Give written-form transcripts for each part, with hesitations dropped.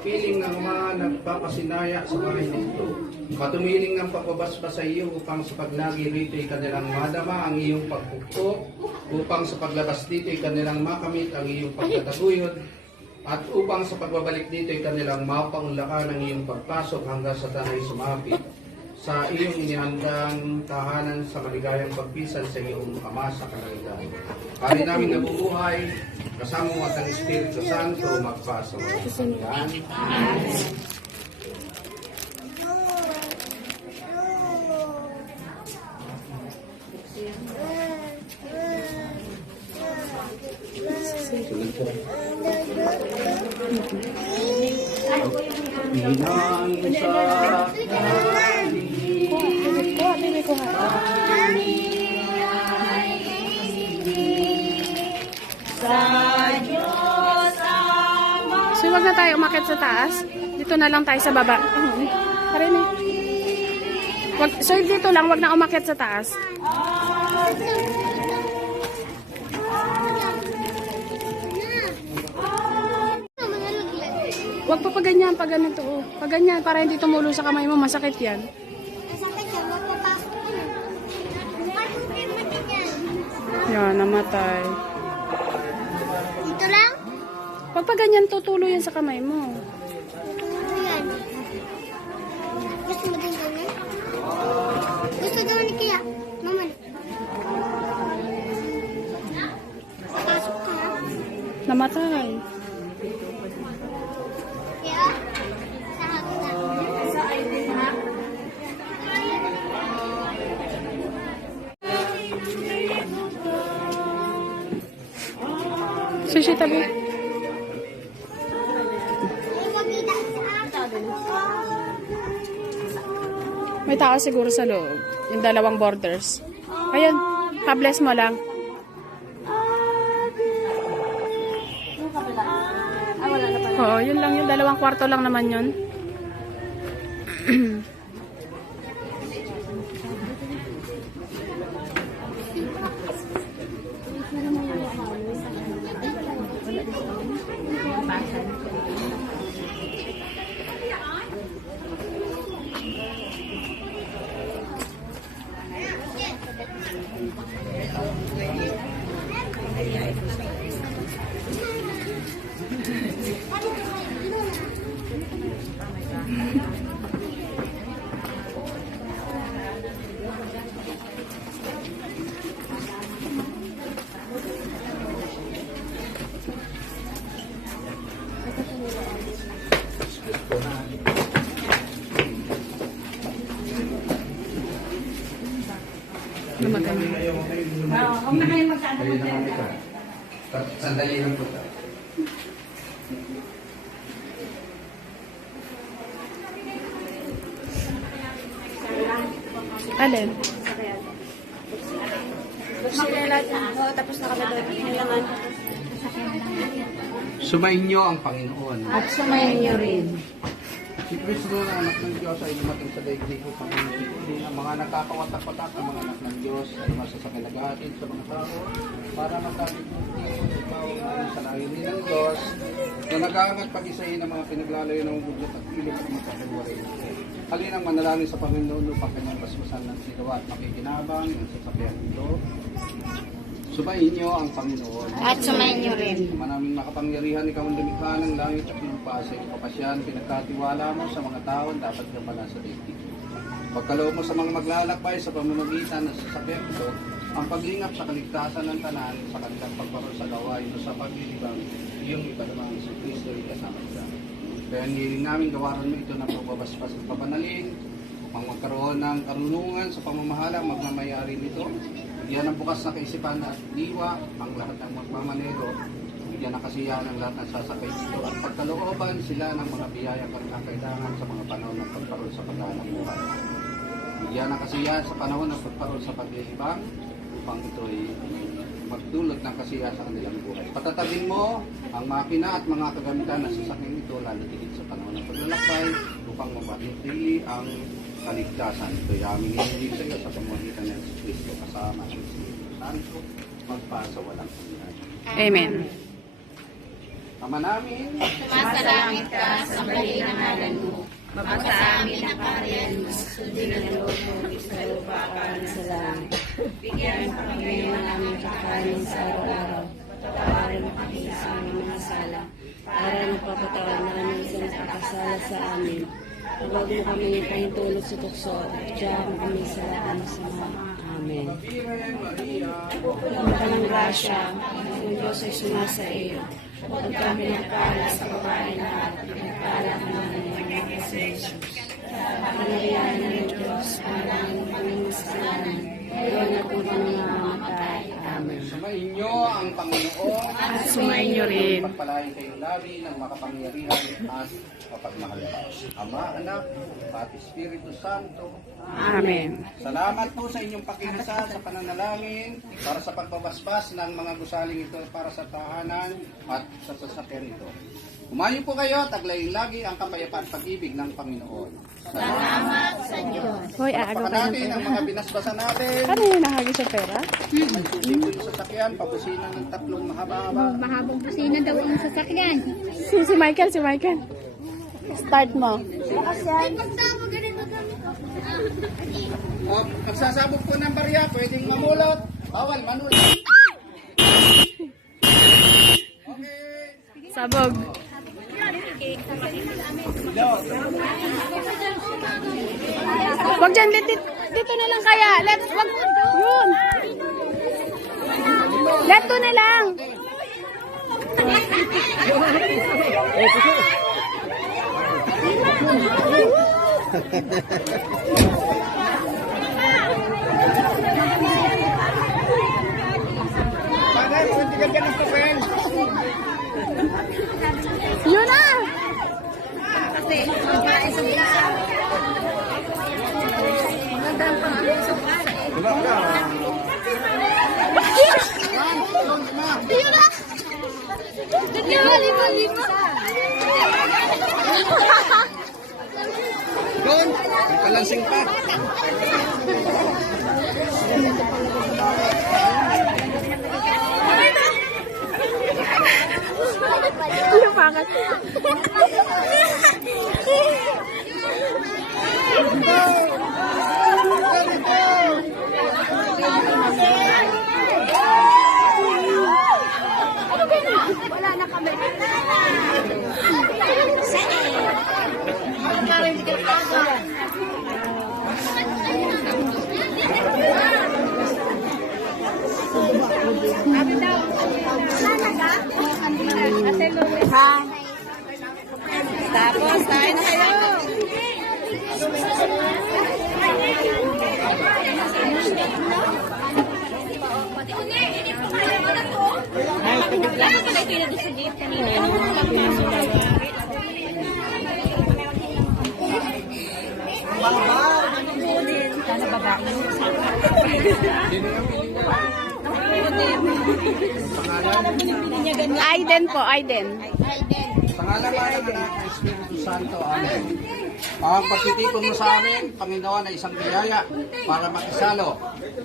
piling ng mga nagpapasinaya sa bahay nito. Matumiling ng pagbabasbas sa iyo upang sa paglagi rito ay kanilang madama ang iyong pagpukpok, upang sa paglabas dito ay kanilang makamit ang iyong pagtataguyod, at upang sa pagbabalik dito ay kanilang mapaunlakan ang iyong pagpasok hanggang sa tanay sumapit sa iyong inihandang tahanan sa maligayang pagpisan sa iyong Ama sa kalangitan. Hari namin nabubuhay, kasama mo at ang Espiritu Santo magpasa. Amen. So, wag na tayo umakyat sa taas. Dito na lang tayo sa baba. Parin eh. Wag, so, dito lang, wag na umakyat sa taas. Wag pa ganyan, pag ganito. Pag ganyan, para hindi tumulo sa kamay mo, masakit yan. Masakit yan, mapapasok ka na. Pasok kayo mati yan. Yan, namatay. Dito lang? Pag pa ganyan, tutulo yan sa kamay mo. Ayan. Gusto mo din ganyan? Gusto daw ni Kaya. Mama. Pasok ka na. Namatay. Kaya, sa hagdan. Sa ID ha? Sushi tabi. Ipagkita sa akin. May tao siguro sa loob. Yung dalawang borders. Ayun, tabless mo lang. Oo, yun lang. Yung dalawang kwarto lang naman yun. Namatay na. Huwag na kayo masyado Ayun naman ito. Sandali lang po tayo. Alin? Tapos na kami doon. Kailangan. Sumayin niyo ang Panginoon. At sumayin niyo rin. Si Kristo na anak ng Diyos ay dumating sa daigdig upang inutin ang mga nakakawatak-watak ng mga anak ng Diyos ay masasakay nag-ahatid sa mga tao para matapit mo ikaw ay sa layunin ng Diyos na nag-aangat pag-isahin ang mga pinaglalayo ng budyot at ilog at magkakaluwarin. Halin ang manalangin sa Panginoon upang kanyang basbasan ng sigawa at makikinabang ang sasakyan ito. Subayin niyo ang Panginoon. At sumayin niyo rin. Manaming makapangyarihan, ikaw ang lumikha ng langit at lupa sa iyong kapasyan, pinagkatiwala mo sa mga tao, dapat ka pala sa daigdig. Pagkaloob mo sa mga maglalakbay sa pamamagitan ng sasakyan ito, ang paglingap sa kaligtasan ng tanan sa kanilang pagpapal sa gawain o sa paglilibang, iyong ipadamang si Kristo ay kasama ka. Kaya hiling namin gawaran mo ito ng pagbabaspas at papanalig, upang magkaroon ng karunungan sa pamamahala magmamayari nito. Bigyan ng bukas na kaisipan at diwa ang lahat ng magmamanero. Bigyan ng kasiyahan ng lahat ng sasakay dito at pagkalooban sila ng mga biyayang kailangan sa mga panahon ng pagparol sa paghahanap buhay. Bigyan ng kasiyahan sa panahon ng pagparol sa paglilibang upang ito'y magdulot ng kasiyahan sa kanilang buhay. Patatagin mo ang makina at mga kagamitan na sasakyan ito lalo tigit sa panahon ng paglalakbay upang mapanitili ang kaligtasan. Ito'y aming hinihiling sa iyo sa pamamagitan ng Jesus Cristo kasama ng Espiritu Santo magpasa walang hanggan. Amen. Ama namin, Sumasalangit ka, sambahin ang ngalan mo. Mapasa amin ang kaharian mo. Sundin ang loob mo, sa lupa para sa langit. Bigyan mo kami ng aming kakanin sa araw-araw. Patawarin mo kami sa aming mga sala. Para nagpapatawad namin sa nagpapasala sa amin. Huwag mo kami pahintulot sa tukso. Diyan mo kami sa lahat ng sama. Amen. Virgen Maria, Ang kalang grasya, ang Diyos ay sumasa iyo. Huwag kami nagpala sa babae lahat, nagpala ka namin ng mga si Jesus. Panarihan ng Diyos, panalangin kami masasalanan, ngayon at kung kami mamamatay. Amen. sumainyo ang Panginoon At sumainyo rin. Pagpalain kayong labi ng makapangyarihan at mapagmahal. Ama, Anak, at Espiritu Santo. Amen. Salamat po sa inyong pakinasa sa pananalangin para sa pagbabasbas ng mga gusaling ito para sa tahanan at sa sasakyan ito. Umayo po kayo, taglayin lagi ang kapayapaan at pag-ibig ng Panginoon. Hoy, aago Pagka ka ng natin ang pera. mga binasbasan natin, Ano yun, nahagi sa pera? may susi po yung sasakyan, pabusinan ng tatlong mahaba-haba. Mahabang busina daw ang sasakyan. Si Michael, si Michael. Start mo. Ay, pagsama ganun na kami. O, nagsasabog po ng barya, pwedeng mamulot. Bawal, manulot. Okay. Sabog. Wag dyan, dito na lang kaya. Wag, yun. Dito na lang. Bagay, hindi ka dyan ng papel. Yun na. Diba ka? Lima. Doon, may kalansing pa. Lumakas. Wala na kami. Tapos, tayo na kayo. Aiden po, Aiden. Sa ngalan ng Anak ng Espiritu Santo, Amen. Ang pagtitipon mo sa amin, Panginoon, ay isang biyaya para makisalo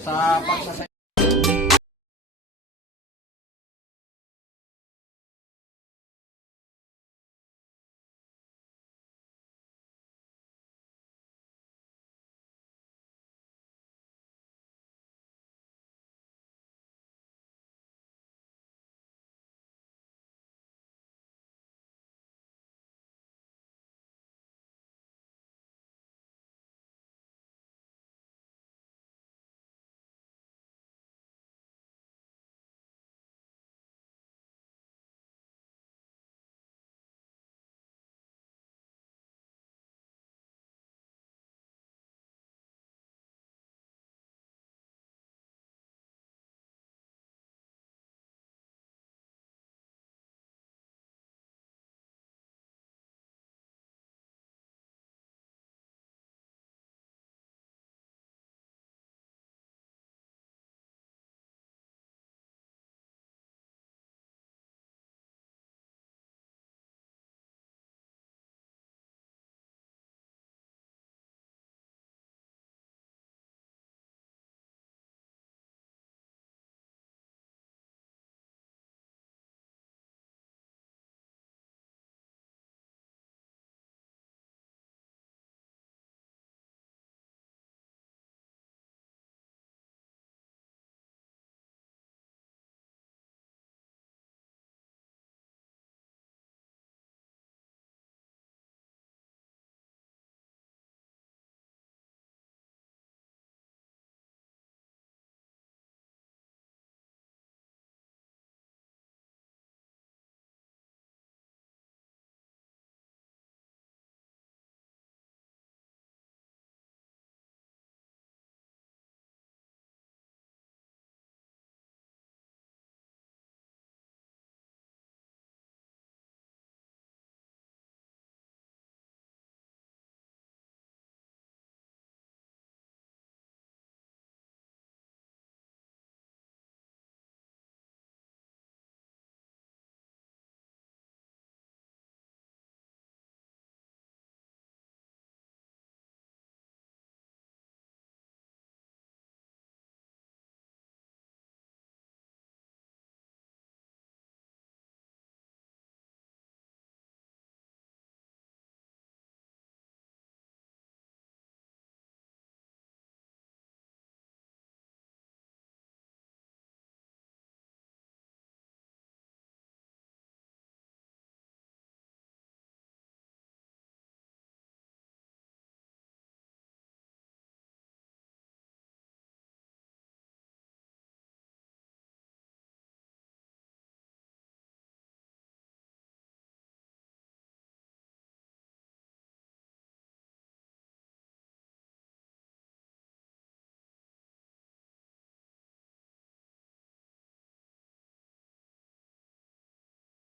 sa pagsasaya.